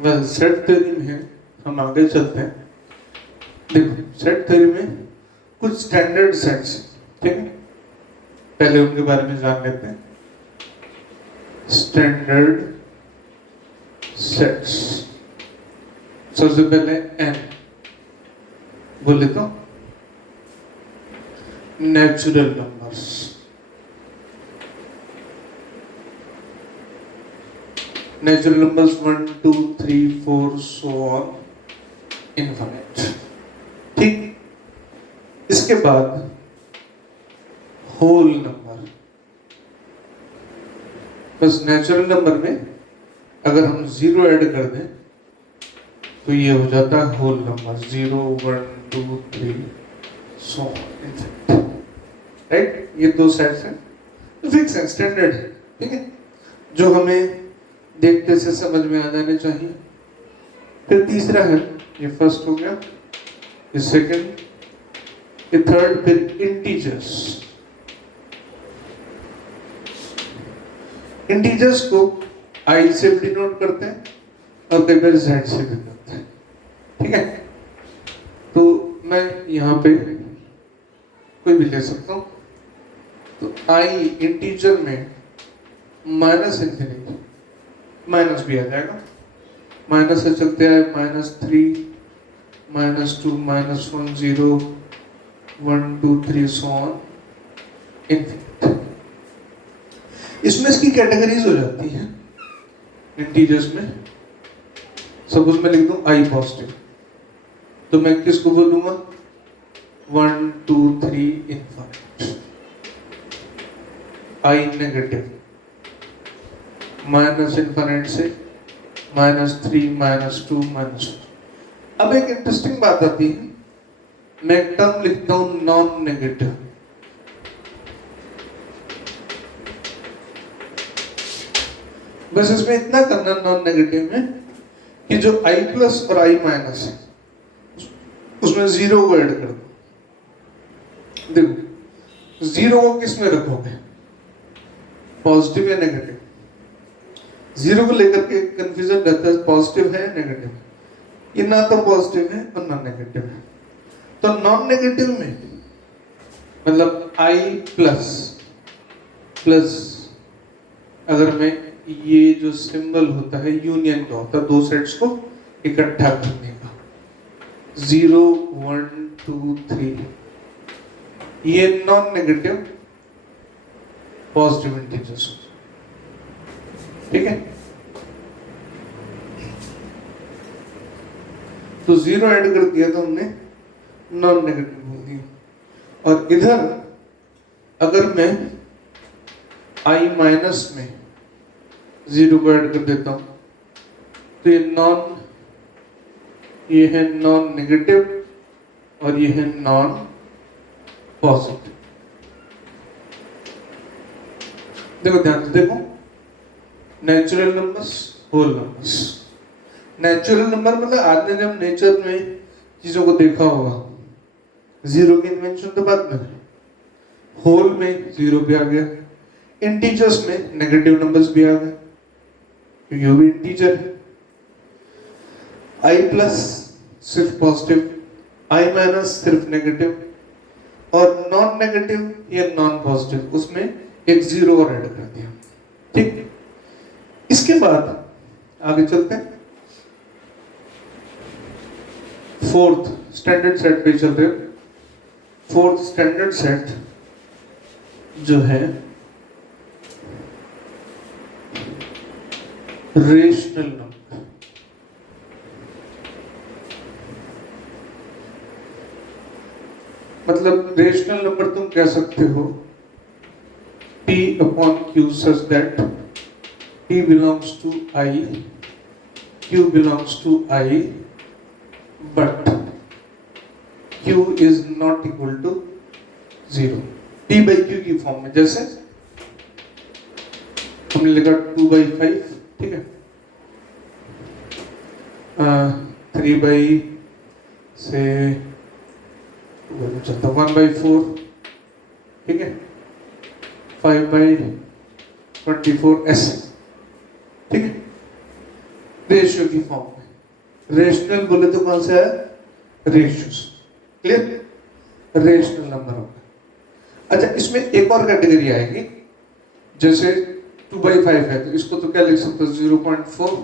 Well set theory में हम आगे चलते हैं। देखो सेट थ्योरी में कुछ स्टैंडर्ड सेट्स, ठीक है, पहले उनके बारे में जान लेते हैं। स्टैंडर्ड सेट्स, सबसे पहले एन बोले तो natural numbers. Natural numbers 1 2 3 4 so on infinite, ठीक। इसके बाद होल नंबर। बस नेचुरल नंबर में अगर हम जीरो ऐड कर दें तो ये हो जाता है होल नंबर, 0 1 2 3 सो इनफिनिट, राइट। ये दो सेट्स हैं तो फिक्स है, स्टैंडर्ड है, ठीक है, जो हमें देखते से समझ में आ जाने चाहिए। फिर तीसरा है, ये फर्स्ट हो गया, ये सेकंड, ये थर्ड, फिर इंटीजर्स। इंटीजर्स को आई से भी डिनोट करते हैं और कई बार जेड से भी करते हैं, ठीक है। तो मैं यहाँ पे कोई भी ले सकता हूँ। तो आई इंटीजर में माइनस इंफिनिटी, माइनस भी आ जाएगा, माइनस से चलते आए -3 -2 -1 0 1 2 3 सो ऑन इनफिनिट। इसमें इसकी कैटेगरीज हो जाती हैं इंटीजर्स में। सपोज मैं लिख दूं आई पॉजिटिव, तो मैं किसको बोलूंगा 1 2 3 इनफिनिट। आई नेगेटिव माइनस इनफिनिट से -3 -2 -1। अब एक इंटरेस्टिंग बात आती है, मैं एक टर्म लिखता हूं नॉन नेगेटिव। बस इसमें इतना करना नॉन नेगेटिव में कि जो i प्लस और i माइनस है उसमें जीरो को ऐड कर दो। देखो जीरो को किस में रखोगे, पॉजिटिव या नेगेटिव? जीरो को लेकर के कंफ्यूजन रहता है, पॉजिटिव है नेगेटिव। ये ना तो पॉजिटिव है और ना नेगेटिव है। तो नॉन नेगेटिव में मतलब i प्लस प्लस, अगर मैं ये जो सिंबल होता है यूनियन का होता है दो सेट्स को इकट्ठा करने का, 0 1 2 3, ये नॉन नेगेटिव पॉजिटिव इंटीजर्स, ठीक है। तो 0 ऐड कर दिया तो हमने नॉन नेगेटिव बोल दिया। और इधर अगर मैं i माइनस में 0 को ऐड कर देता हूं तो ये है नॉन नेगेटिव और ये है नॉन पॉजिटिव। देखो ध्यान से देखो, natural numbers, whole numbers. Natural number मतलब आपने जब नेचर में चीजों को देखा होगा, जीरो की इन्वेंशन तो बाद में, होल में जीरो भी आ गया, इंटीजर्स में नेगेटिव नंबर्स भी आ गए क्योंकि वो भी इंटीजर है। आई प्लस सिर्फ पॉजिटिव, आई माइनस सिर्फ नेगेटिव, और नॉन नेगेटिव या नॉन पॉजिटिव उसमें एक जीरो और ऐड कर दिया, ठीक। इसके बाद आगे चलते हैं, फोर्थ स्टैंडर्ड सेट पे चल रहे हैं। फोर्थ स्टैंडर्ड सेट जो है रेशनल नंबर। मतलब रेशनल नंबर तुम कह सकते हो P upon Q such that P belongs to I, Q belongs to I, but Q is not equal to 0। P by Q की फॉर्म में, जैसे हमने लिखा 2/5, ठीक है, 3 से 1/4, ठीक है, 5/24 ऐसे, ठीक है, रेशियो की फॉर्म में। रेशनल बोले तो कौन सा है? रेशियोस। क्लियर? रेशनल नंबर होगा। अच्छा, इसमें एक और कैटेगरी आएगी, जैसे 2/5 है तो इसको तो क्या लिख सकते हो? 0.4।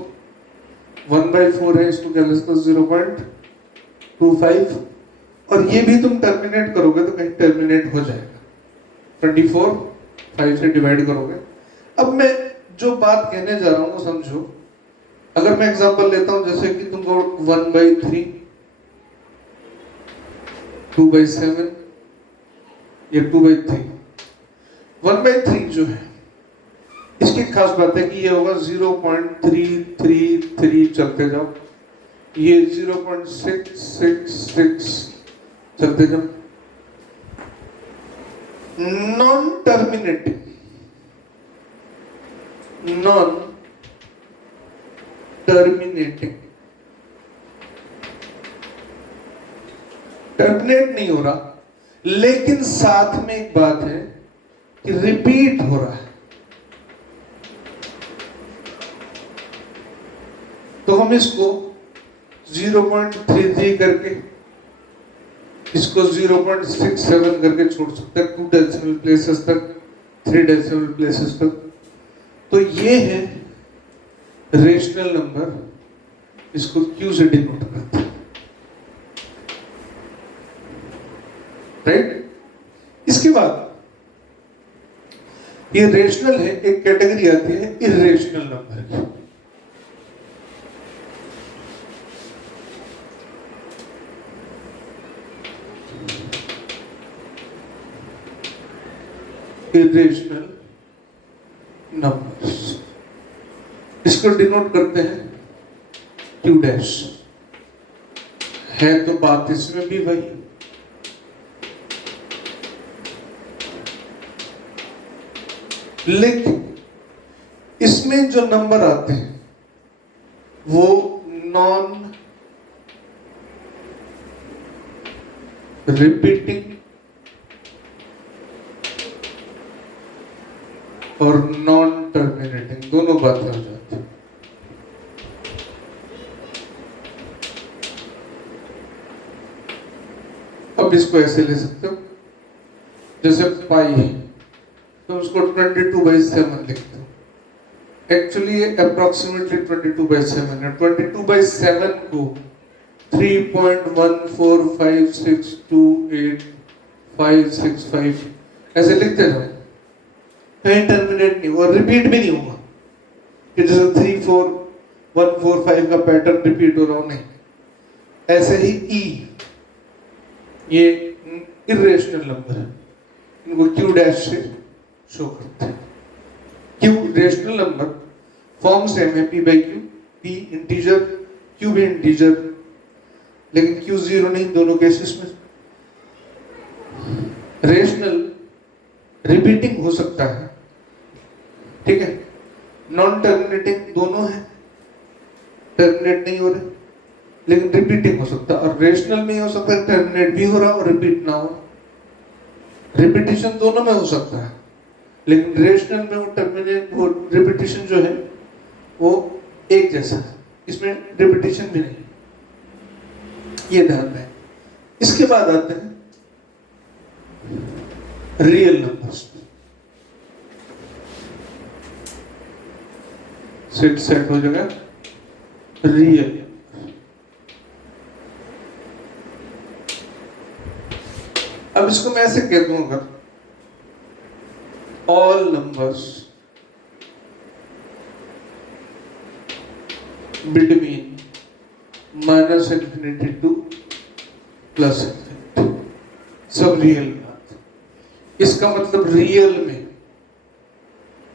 1/4 है, इसको क्या लिख सकते हो? 0.25। और ये भी तुम टर्मिनेट करोगे तो कहीं टर्मिनेट हो जाएगा। 24 5 से डिवाइड करोगे। अब मैं जो बात कहने जा रहा हूं वो समझो। अगर मैं एग्जांपल लेता हूं, जैसे कि तुमको 1/3, 2/7 या 2/3। 1/3 जो है इसकी खास बात है कि ये होगा 0.333 चलते जाओ, ये 0.666 चलते जाओ। Non terminating, non terminating, terminate नहीं हो रहा, लेकिन साथ में एक बात है कि रिपीट हो रहा है। तो हम इसको 0.33 करके, इसको 0.67 करके छोड़ सकते हैं 2 डेसिमल प्लेसेस तक, 3 डेसिमल प्लेसेस तक। तो ये है रेशनल नंबर, इसको Q से डिनोट करते हैं। राइट? इसके बाद ये रेशनल है, एक कैटेगरी आती है इर्रेशनल नंबर की। इर्रेशनल नंबर्स, इसको डिनोट करते हैं Q डैश। है तो बात इसमें भी वही, लेकिन इसमें जो नंबर आते हैं वो नॉन रिपीटिंग और नॉन टर्मिनेटिंग, दोनों बातें हो जाती हैं। अब इसको ऐसे ले सकते हो, जैसे पाई है तो उसको 22/7 लिखते हो। एक्चुअली ये अप्रोक्सीमेटली 22/7 है। 22/7 को 3.145628 ऐसे लिखते जाओ, कहीं टर्मिनेट नहीं हुआ, रिपीट भी नहीं हुआ कि जैसे 34145 का पैटर्न रिपीट हो रहा हो, नहीं। ऐसे ही ई, ये इर्रेशनल नंबर है, इनको Q डैश से शो करते हैं। Q rational number form same है, P/Q, P इंटीजर, Q भी इंटीजर, लेकिन Q 0 नहीं दोनों केसेस में। रेशनल रिपीटिंग हो सकता है, ठीक है। नॉन टर्मिनेटिंग दोनों है, टर्मिनेट नहीं हो रहे लेकिन रिपीटिंग हो सकता है, और रेशनल नहीं हो सकता टर्मिनेट भी हो रहा और रिपीट ना हो। रिपीटिशन दोनों में हो सकता है, लेकिन रेशनल में वो टर्मिनेट, वो रिपीटिशन जो है वो एक जैसा है, इसमें रिपीटिशन भी नहीं, ये ध्यान रहे। इसके बाद आते हैं रियल नंबर्स। सेट हो जाएगा रियल। अब इसको मैं ऐसे कह दूंगा, all numbers between -infinity to +infinity सब रियल बात। इसका मतलब रियल में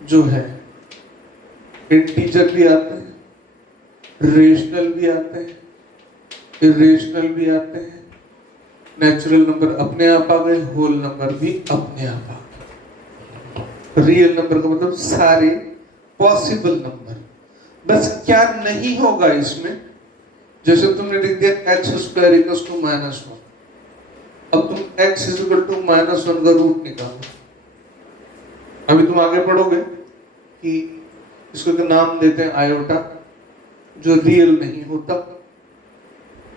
जो है इंटीजर भी आते हैं, रेशनल भी आते हैं, इरेशनल भी आते हैं, नेचुरल नंबर अपने आप आ गए, होल नंबर भी अपने आप आ गए। रियल नंबर का मतलब सारे पॉसिबल नंबर। बस क्या नहीं होगा इसमें, जैसे तुमने लिख दिया x² = -1, अब तुम x = -1 का रूट निकालो। अभी तुम आगे पढ़ोगे कि इसको तो नाम देते हैं आयोटा, जो रियल नहीं होता,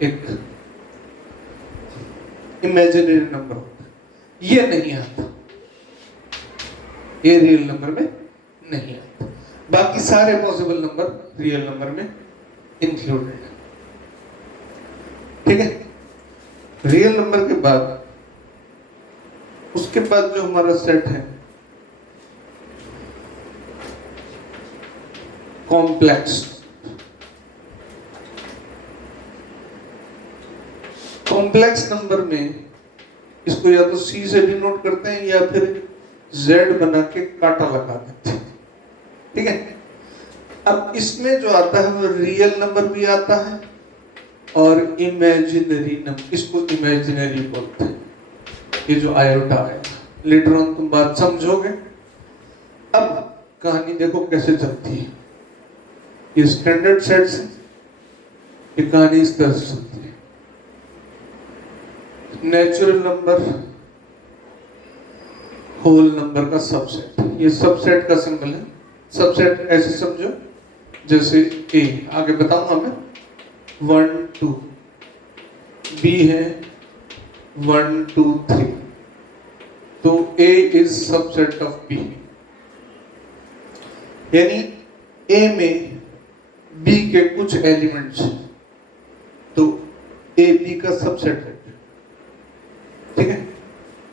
एक इमेजिनरी नंबर होता, ये नहीं आता, ये रियल नंबर में नहीं आता। बाकी सारे पॉसिबल नंबर रियल नंबर में इंक्लूडेड है। ठीक है, रियल नंबर के बाद उसके बाद जो हमारा सेट है कॉम्प्लेक्स। कॉम्प्लेक्स नंबर में इसको या तो सी से डिनोट करते हैं या फिर जेड बना के कांटा लगा देते हैं। ठीक है, अब इसमें जो आता है वो रियल नंबर भी आता है और इमेजिनरी नंबर, इसको इमेजिनरी बोलते हैं। ये जो आयोटा है, लेटर ऑन तुम बात समझोगे। अब कहानी देखो कैसे चलती है। ये स्टैंडर्ड सेट से ये कहानी इस तरह से चलती है। नेचुरल नंबर होल नंबर का सबसेट, ये सबसेट का सिंबल है। सबसेट ऐसे समझो जैसे ए, आगे बताऊंगा मैं। 1 2 बी है 1 2 3, तो ए इज सबसेट ऑफ बी, यानी ए में बी के कुछ एलिमेंट्स हैं, तो ए बी का सबसेट है। ठीक है,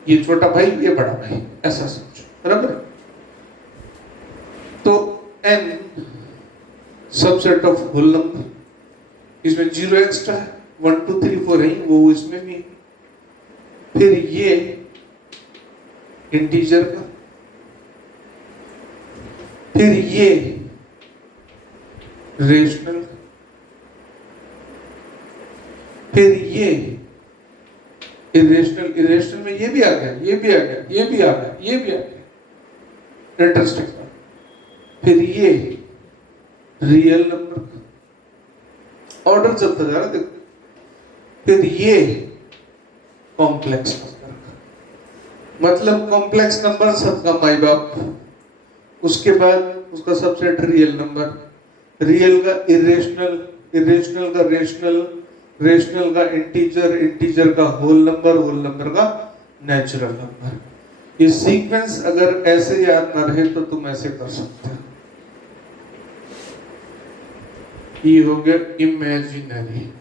ये छोटा भाई ये बड़ा भाई, ऐसा समझो, बराबर। तो n subset of whole number, इसमें 0 एक्स्ट्रा है, 1 2 3 4 है, वो इसमें भी है। फिर ये इंटीजर का, फिर ये रेशनल, फिर ये इरेशनल। इरेशनल में ये भी आ गया, ये भी आ गया, ये भी आ गया, ये भी आ गया, इंटरेस्टिंग। फिर ये रियल नंबर, ऑर्डर चलता जा रहा है देखो। फिर ये कॉम्प्लेक्स नंबर, मतलब कॉम्प्लेक्स नंबर सबका माई बाप, उसके बाद उसका सबसेट रियल नंबर, रियल का इरेशनल, इरेशनल का रेशनल, रेशनल का इंटीजर, इंटीजर का होल नंबर, होल नंबर का नेचुरल नंबर। ये सीक्वेंस अगर ऐसे याद ना रहे तो तुम ऐसे कर सकते हो। ये हो गया इमेजिनरी,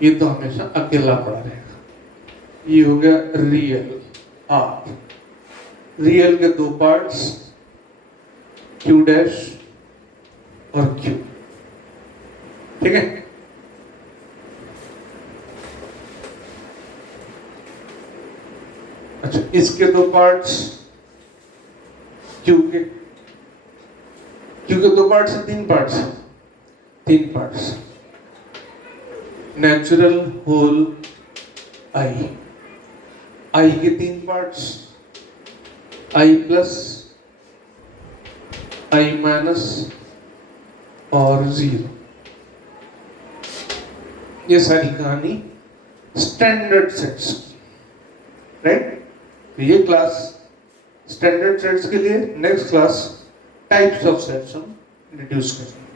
ये तो हमेशा अकेला पड़ा रहेगा। ये हो गया रियल, आर। रियल के दो पार्ट्स, क्यू डैश और क्यू। ठीक है, अच्छा, इसके दो पार्ट्स, क्यू के दो पार्ट्स है, 3 पार्ट्स, 3 पार्ट्स। नेचुरल होल आई, आई के 3 पार्ट्स, आई प्लस, आई माइनस और 0। ये सारी कहानी स्टैंडर्ड सेट्स, राइट। तो ये क्लास स्टैंडर्ड सेट्स के लिए, next class types of sets हम इंट्रोड्यूस करेंगे।